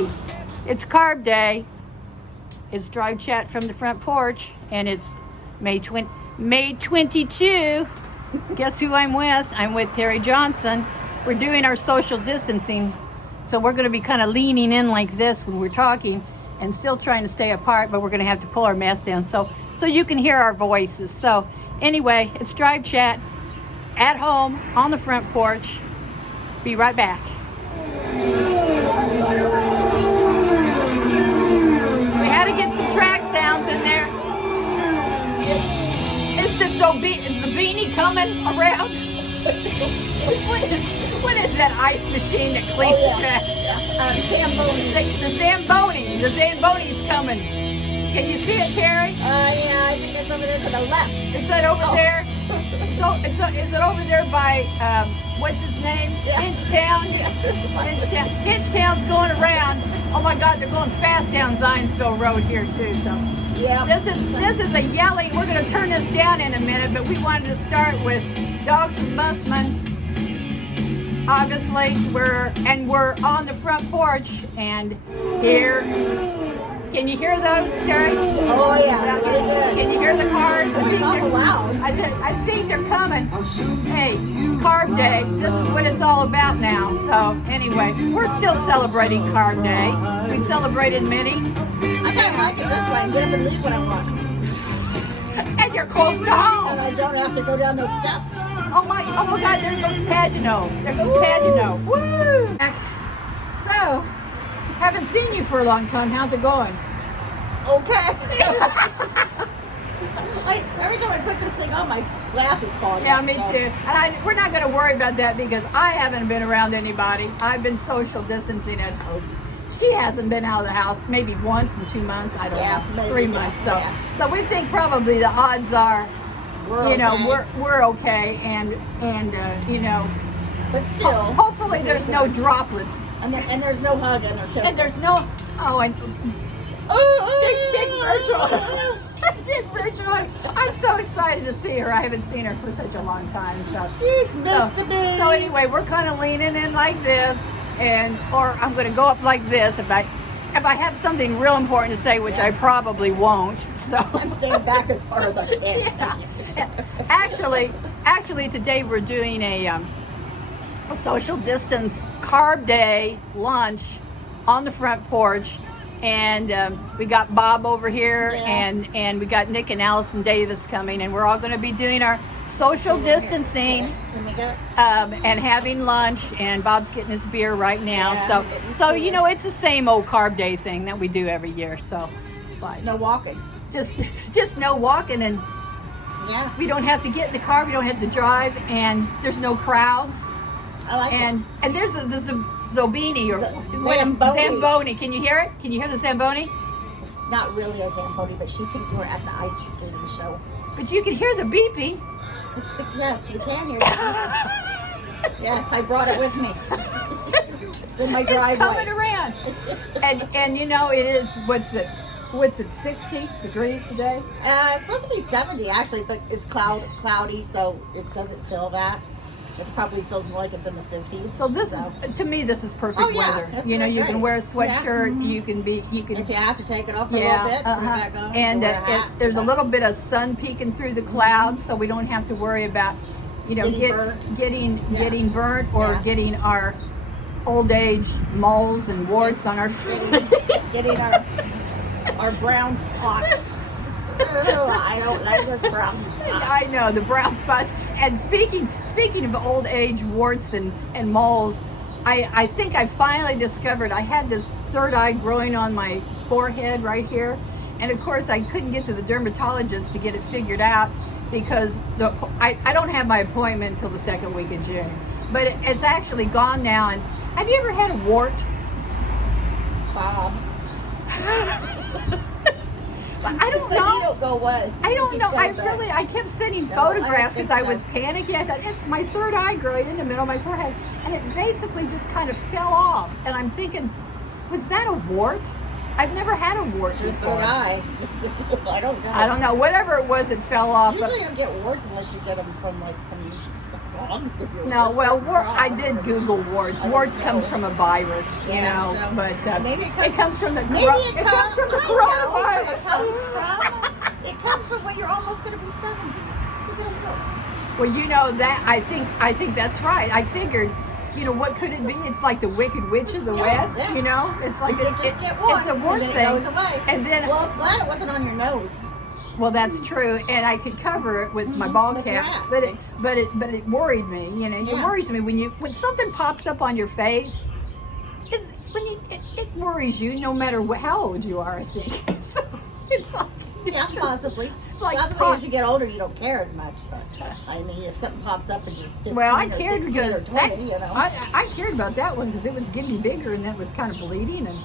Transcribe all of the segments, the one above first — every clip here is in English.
Hey, it's Carb Day. It's Drive Chat from the front porch, and it's May 22. Guess who I'm with? I'm with Terri Johnson. We're doing our social distancing, so we're going to be kind of leaning in like this when we're talking and still trying to stay apart, but we're going to have to pull our mask down so you can hear our voices. So anyway, it's Drive Chat at home on the front porch. Be right back. We had to get some track sounds in there. Is the Zabini coming around? What is that ice machine that cleans the track? Zamboni. The Zamboni's coming. Can you see it, Terri? Yeah, I think it's over there to the left. Is that over there? Is it over there by, what's his name? Yeah. Hinchtown? Yeah. Hinchtown's going around. Oh my God, they're going fast down Zionsville Road here too. So Yeah. this is a yelling. We're going to turn this down in a minute, but we wanted to start with Dogs of Mussman. Obviously, we're on the front porch, and here. Can you hear those, Terri? Oh yeah. Can you hear the cars? It's awful loud. I think they're coming. Hey, Carb Day. This is what it's all about now. So anyway, we're still celebrating Carb Day. We celebrated many. I kind of like it this way. I get up and leave when I want. And you're close to home. And I don't have to go down those steps. Oh my God, there goes Pagano. There goes Pagano. Woo! So, haven't seen you for a long time. How's it going? Okay. Every time I put this thing on, my glasses fall down. Yeah, me too. And we're not going to worry about that because I haven't been around anybody. I've been social distancing at home. She hasn't been out of the house maybe once in 2 months. I don't know, maybe, 3 months. So, yeah. so we think probably the odds are, We're we're okay, and But still. hopefully there's no droplets, And there's no hugging or kissing. and there's no big virtual. I'm so excited to see her. I haven't seen her for such a long time. So She's missed me. So anyway, we're kind of leaning in like this, or I'm going to go up like this if I have something real important to say, which I probably won't. So I'm staying back as far as I can. Yeah. Actually, today we're doing a social distance Carb Day lunch on the front porch, and we got Bob over here, and we got Nick and Allison Davis coming, and we're all going to be doing our social distancing and having lunch. And Bob's getting his beer right now, so it's the same old Carb Day thing that we do every year. So it's like No walking. just no walking, and Yeah. we don't have to get in the car, we don't have to drive, and there's no crowds. I like it. And there's a Zobini or Zamboni. Can you hear it? Can you hear the Zamboni? It's not really a Zamboni, but she thinks we're at the ice skating show. But you can hear the beeping. Yes, you can hear it. Yes, I brought it with me. It's in my driveway. It's coming around. And it is, what's it, 60 degrees today? It's supposed to be 70 actually, but it's cloudy, so it doesn't feel that. It probably feels more like it's in the 50s. So this is, to me, this is perfect weather. That's You great. can wear a sweatshirt. Yeah. You can If you have to take it off a little bit, put it back on. And wear a hat. there's a little bit of sun peeking through the clouds, so we don't have to worry about, getting burnt or getting our old age moles and warts on our face. getting our brown spots. I don't like those brown spots. I know, the brown spots. And speaking of old age warts and moles, I think I finally discovered I had this third eye growing on my forehead right here. And of course I couldn't get to the dermatologist to get it figured out because I don't have my appointment until the second week of June. But it's actually gone now. And have you ever had a wart? Bob. I don't know. You don't go away. I don't know. I kept sending photographs because I was panicking. I thought, it's my third eye growing in the middle of my forehead. And it basically just kind of fell off. And I'm thinking, was that a wart? I've never had a wart Your before. third eye. I don't know. I don't know. Whatever it was, it fell off. Usually you don't get warts unless you get them from like some dogs give you No, warts. well, Certain frogs. I did Google warts. I don't Warts know. comes from a virus, you Yeah, know, so but maybe it comes from the maybe it comes from the I know where coronavirus. it comes from. It comes from when you're almost going to be 70. You get a wart. Well, you know that I think that's right. I figured, you know, what could it be? It's like the Wicked Witch of the West, Yeah. you know. It's like You just get one, it's a wart and then thing, it goes away. and then Well, it's glad it wasn't on your nose. well, that's true, and I could cover it with my ball with cap, your but it worried me. You know, it Yeah. worries me when something pops up on your face. It worries you no matter how old you are. I think so. It's like Yeah, just- possibly. like Possibly pop- as you get older, you don't care as much. But I mean, if something pops up and you're 15 Well, I or cared 16 because or 20, you know. I cared about that one because it was getting bigger and that was kind of bleeding, and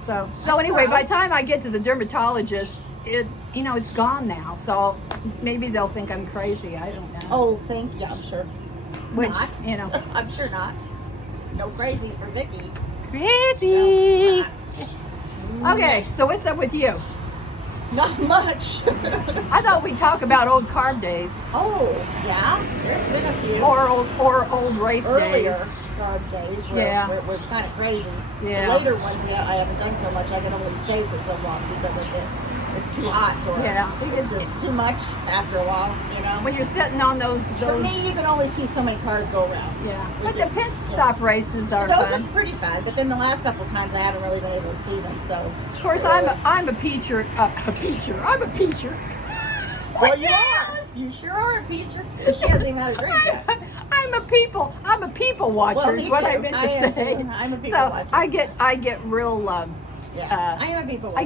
so That's anyway, by gross. the time I get to the dermatologist, it's gone now. So maybe they'll think I'm crazy. I don't know. Oh, thank you. I'm sure Which, not. you know. I'm sure not. No crazy for Vicki. Crazy. No. Okay, so what's up with you? Not much. I thought we'd talk about old carb days Oh, yeah. There's been a few or old race earlier days. carb days where, Yeah. where it was kind of crazy. Yeah. The later ones, I haven't done so much. I can only stay for so long because it's too hot to Yeah, It's just too much after a while, you know. When you're sitting on those For me, you can only see so many cars go around. yeah. But the pit stop races are Those fun. are pretty fun, but then the last couple times I haven't really been able to see them. So, Of course, I'm a peacher. I'm a peacher. well, you are. You sure are a peacher. She hasn't even had a drink yet. I'm a people watcher. Well, is me what I too. meant to I am say. too. I'm a people so watcher. I get real. Yeah, I am a people. I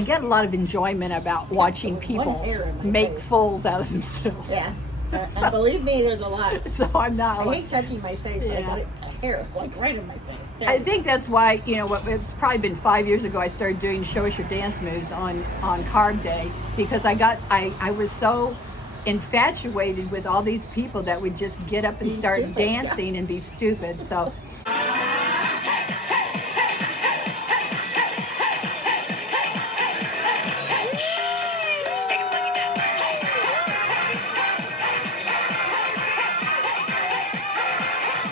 get a lot of enjoyment about watching One people hair in my make face. fools out of themselves. Yeah. So- And believe me, there's a lot. So I'm not. I like- hate touching my face, but I Yeah. got a hair like right in my face. There. I think that's why, you know, it's probably been 5 years ago I started doing show us your dance moves on Carb Day, because I was so infatuated with all these people that would just get up and Being start stupid, yeah. dancing and be stupid. So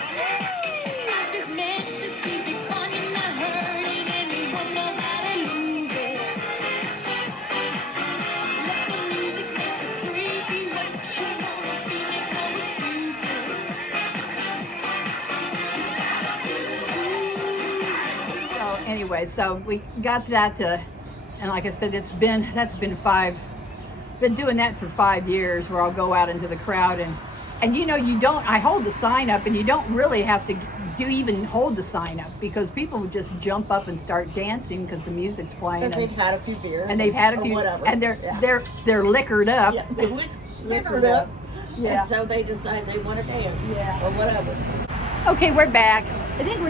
Life is meant to be fun and not hurting anyone, nobody lose it. Let the music make you free, be what you wanna be, make no excuses. so anyway, so we got that and like I said, that's been doing that for 5 years, where I'll go out into the crowd and you know, I hold the sign up and you don't really have to even hold the sign up, because people would just jump up and start dancing because the music's playing because they've and, had a few beers and they've had a or few whatever, and they're yeah. they're liquored up. Yeah, liquored up. up. Yeah. And so they decide they want to dance. Yeah. Or whatever. Okay, we're back. I think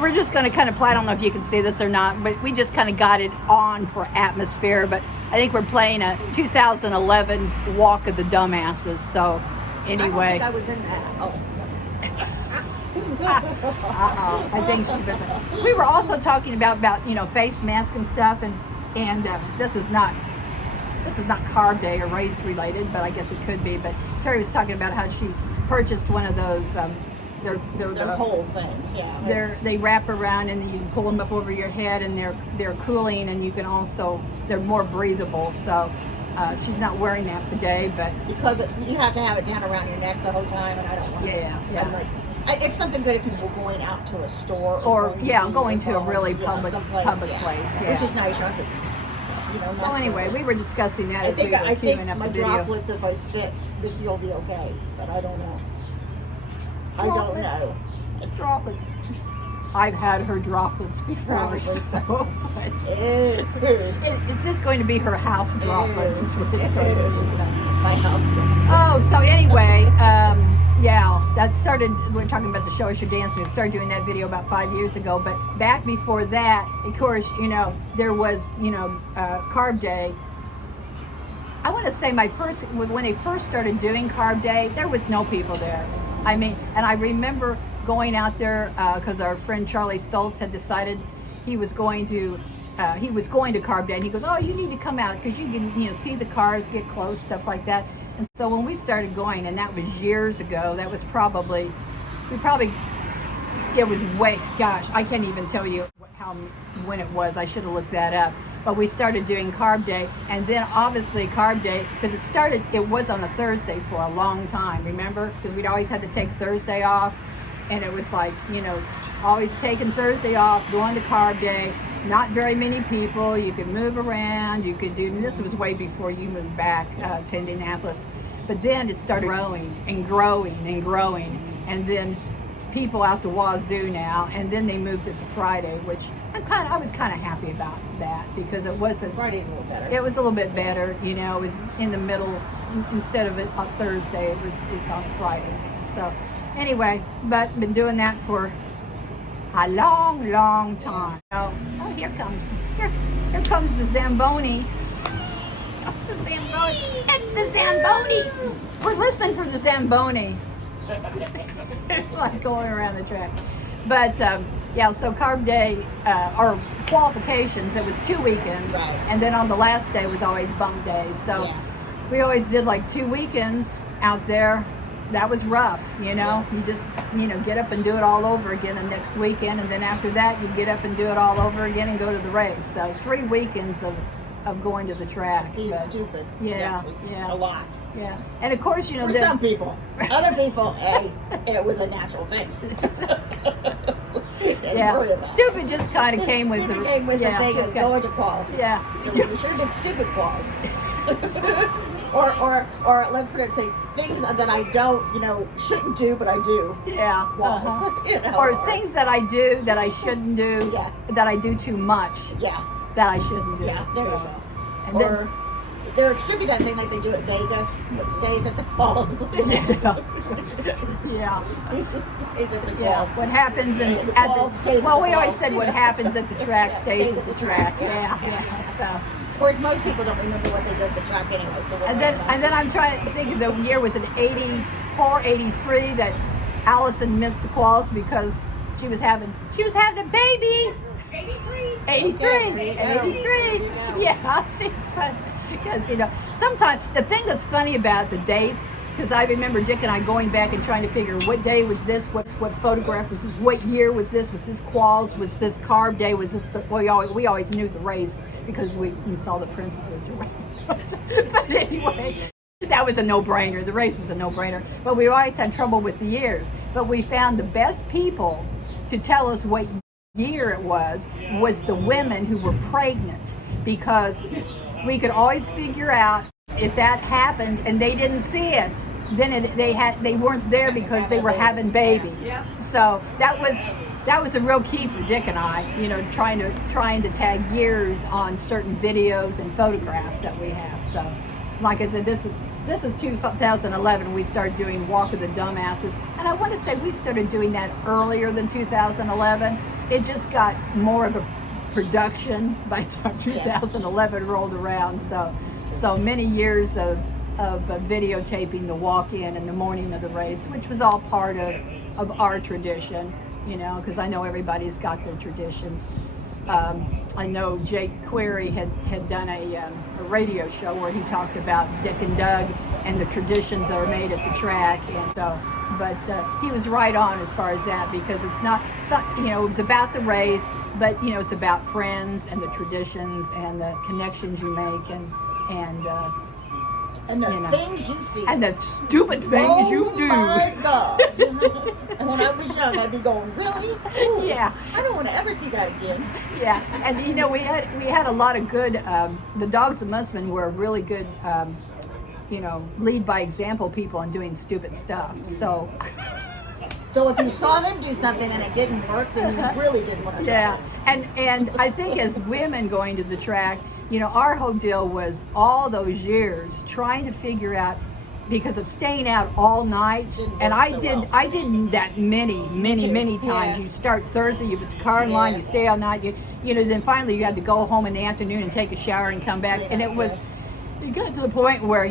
we're just gonna kind of play. I don't know if you can see this or not, but we just kind of got it on for atmosphere. But I think we're playing a 2011 Walk of the Dumbasses. So anyway, I don't think I was in that. Oh. I think she was. We were also talking about you know, face mask and stuff, and this is not Carb Day or race related, but I guess it could be. But Terri was talking about how she purchased one of those. Their whole thing, yeah. They wrap around and you can pull them up over your head, and they're cooling, and you can also, they're more breathable. So she's not wearing that today, but Because you have to have it down around your neck the whole time, and I don't want Yeah, it. yeah. I'm like, it's something good if you were going out to a store Or, going yeah, to going the to a mall, really yeah, public someplace, place, yeah. Which is nice. You don't have to, mess so with anyway, it. we were discussing that I as we think were I think queuing up my the video. droplets, if I spit, Vicki will be okay, but I don't know. I don't Droplets. know. It's droplets. I've had her droplets before, Probably. so but Ew. it's just going to be her house droplets. Is what it's going to be. So. My house droplets. Oh, so anyway, yeah, that started, we're talking about the show us your dance moves. Started doing that video about 5 years ago, but back before that, of course, you know, there was, you know, Carb Day. I want to say when they first started doing Carb Day, there was no people there. I mean, and I remember going out there because our friend Charlie Stoltz had decided he was going to Carb Day, and he goes, "Oh, you need to come out because you can, you know, see the cars, get close, stuff like that." And so when we started going, and that was years ago, that was it was way, gosh, I can't even tell you when it was. I should have looked that up. But we started doing Carb Day, and then obviously Carb Day, because it was on a Thursday for a long time, remember? Because we'd always had to take Thursday off, and it was like, always taking Thursday off, going to Carb Day, not very many people, you could move around, you could do, this was way before you moved back to Indianapolis. But then it started growing and growing and growing, and then people out the wazoo now, and then they moved it to Friday, which I was kind of happy about that, because it wasn't. Friday's a little better. It was a little bit better, it was in the middle instead of a Thursday. It's on Friday. So anyway, but been doing that for a long time. Oh, here comes the Zamboni. That's the Zamboni. That's the Zamboni. We're listening for the Zamboni. It's like going around the track. But so Carb Day, or qualifications, it was 2 weekends. Right. And then on the last day was always bump days. So we always did like 2 weekends out there. That was rough, You just, get up and do it all over again the next weekend. And then after that, you get up and do it all over again and go to the race. So 3 weekends of going to the track. Being stupid. Yeah. A lot. Yeah. And of course, For some people. Other people, it was a natural thing. Stupid just kind of came with the thing of going to quals. Yeah. You should have been stupid quals. or let's put it things that I don't, shouldn't do, but I do. Yeah. Quals. Or things that I do that I shouldn't do. Yeah. That I do too much. Yeah. That I shouldn't do. Yeah, there you go. And or there should be that thing like they do at Vegas, what stays at the quals. Yeah. Stays at the quals. Yeah. What happens we always said what happens at the track stays at the track. Yeah. So. Of course, most people don't remember what they did at the track anyway. So and then I'm trying to think of the year was it 84, 83 that Allison missed the quals because she was having a baby. 83. Yeah, she said, because sometimes the thing that's funny about the dates, because I remember Dick and I going back and trying to figure what day was this, what photograph was this, what year was this quals, was this Carb Day, was this we always knew the race because we saw the princesses. But anyway, that was a no-brainer. The race was a no-brainer, but we always had trouble with the years. But we found the best people to tell us what year it was the women who were pregnant, because we could always figure out if that happened and they didn't see it, then they weren't there because they were having babies. So that was a real key for Dick and I, trying to tag years on certain videos and photographs that we have. So like I said, this is 2011. We started doing Walk of the Dumbasses, and I want to say we started doing that earlier than 2011. It just got more of a production by the time 2011 rolled around. So many years of videotaping the walk-in and the morning of the race, which was all part of our tradition, because I know everybody's got their traditions. I know Jake Query had done a radio show where he talked about Dick and Doug and the traditions that are made at the track, and so. But he was right on as far as that, because it's not it was about the race, but it's about friends and the traditions and the connections you make and the things you see and the stupid things you do. Oh my God! And when I was young, I'd be going, really? Ooh, yeah. I don't want to ever see that again. Yeah, and we had a lot of good. The Dogs of Mussman were really good. Lead by example people on doing stupid stuff. So if you saw them do something and it didn't work, then you really didn't want to try it. And I think as women going to the track, our whole deal was all those years trying to figure out, because of staying out all night, and I did that many times. Yeah. You start Thursday, you put the car in line, you stay all night, then finally you had to go home in the afternoon and take a shower and come back, and it got to the point where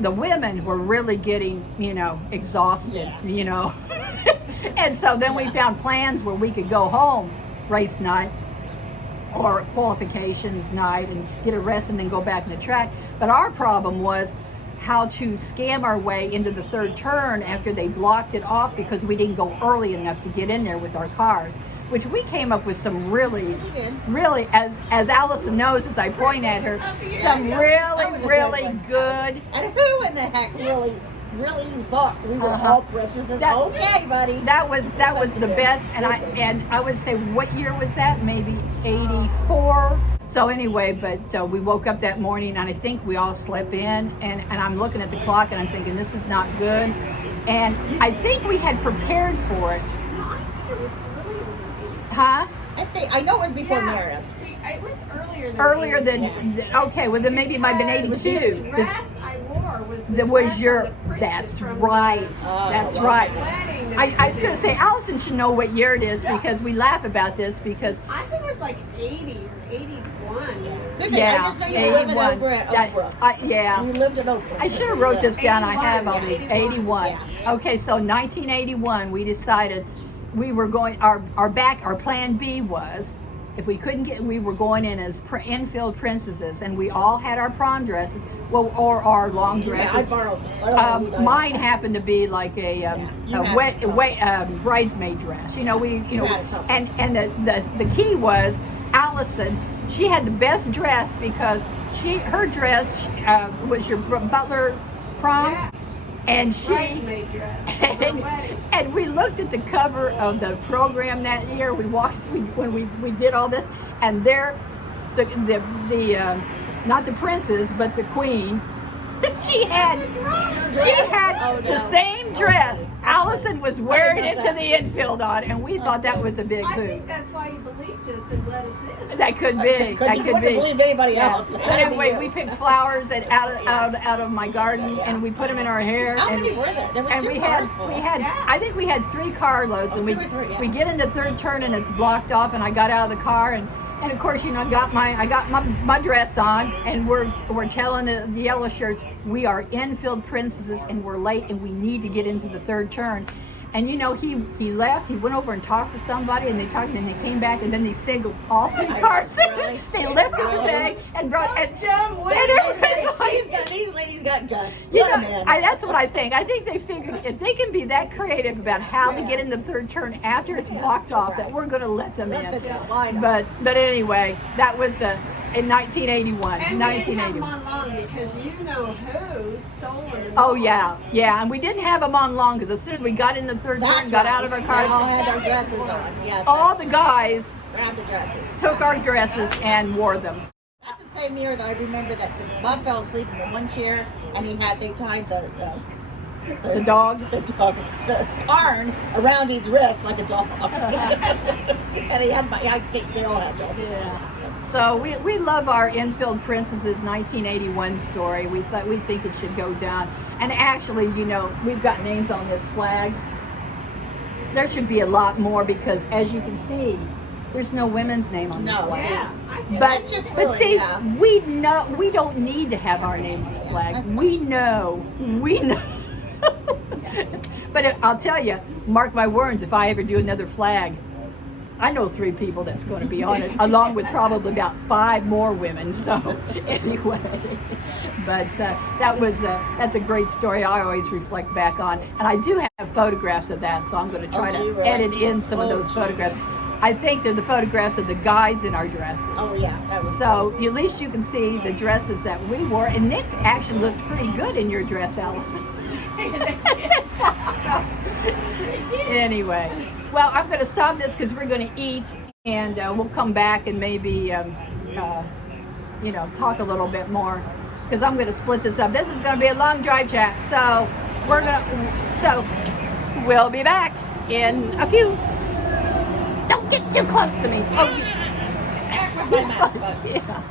the women were really getting exhausted, and so then we found plans where we could go home race night or qualifications night and get a rest and then go back in the track. But our problem was, how to scam our way into the third turn after they blocked it off because we didn't go early enough to get in there with our cars, which we came up with some really, as Allison knows as I point at her, some really good. And who in the heck really thought we were all princesses? Okay, buddy. That was the best, and I would say, what year was that? Maybe 84. So anyway, but we woke up that morning, and I think we all slept in, and I'm looking at the clock, and I'm thinking, this is not good. And I think we had prepared for it. Huh? I know it was before Meredith. It was Earlier than okay, well then maybe it might have been 82. The dress I wore was the That was dress your, of the princess that's from right, Oh, that's wow. right. wedding that I we was going to did. say, Allison should know what year it is because we laugh about this because, I think it was like 80 or 81. Good yeah, I just know you were living 81. over at Oprah. Yeah. You lived at Oprah. I should have wrote this down. I have all 81, these. yeah. 81. Yeah. Okay, so 1981, we decided we were going, our plan B was, if we couldn't get, we were going in as Infield princesses, and we all had our prom dresses, well, or our long Yeah, I dresses. borrowed. Mine happened to be like a you had a couple. bridesmaid dress. You know, had a couple. and the key was Allison. She had the best dress because her dress was your Butler prom, Yeah. and she. Bridesmaid dress for her wedding. And we looked at the cover of the program that year. We walked when we did all this, and there, the not the princess but the queen. She had Oh, the no. same dress. Allison was wearing it to the infield on, and we thought that was a big I hoot. think that's why you believed us and let us in. That could be. Because That you could wouldn't be. believe anybody Yeah. else. But anyway, we picked flowers out of my garden, and we put them in our hair. How and many were there? There was and two we cars had full. I think we had 3 carloads, and two or three, yeah. we get into third turn and it's blocked off, and I got out of the car and of course, you know, I got my dress on, and we're telling the yellow shirts, we are Infield princesses and we're late and we need to get into the third turn. And you know, he left, he went over and talked to somebody, and they talked, and they came back, and then they singled all 3 cars. Really? They lifted the thing and brought and dumb and it was like, These ladies got guts. you Let 'em know, in. that's what I think. I think they figured if they can be that creative about how to get in the third turn after it's blocked off, that we're going to let them Let in. them in. Why not? But anyway, that was in 1981. And we didn't have them 1981. on long because you know who stole them. Oh yeah, and we didn't have them on long because as soon as we got in the third turn, That's got right. out of our They all car, had their dresses on. Yes. all the guys grabbed the dresses. took our dresses and wore them. That's the same year that I remember that the Bob fell asleep in the one chair, and they tied the dog? the arm around his wrist like a dog. And he had, I think they all had dresses. Yeah. So we love our Infield Princesses 1981 story. We think it should go down. And actually, you know, we've got names on this flag. There should be a lot more because, as you can see, there's no women's name on this No, flag. Yeah, I think But just but really, see, yeah. we don't need to have our name on the flag. That's We know. But I'll tell you, mark my words, if I ever do another flag, I know 3 people that's going to be on it, along with probably about 5 more women. So anyway, but that's a great story. I always reflect back on, and I do have photographs of that. So I'm going to try do you to really? edit in some of Oh, those geez. photographs. I think they're the photographs of the guys in our dresses. Oh yeah, that was. So at least you can see the dresses that we wore, and Nick actually looked pretty good in your dress, Allison. Anyway, well, I'm going to stop this because we're going to eat, and we'll come back and maybe, talk a little bit more because I'm going to split this up. This is going to be a long drive chat, so we'll be back in a few. Don't get too close to me. Oh, My mask, but- yeah.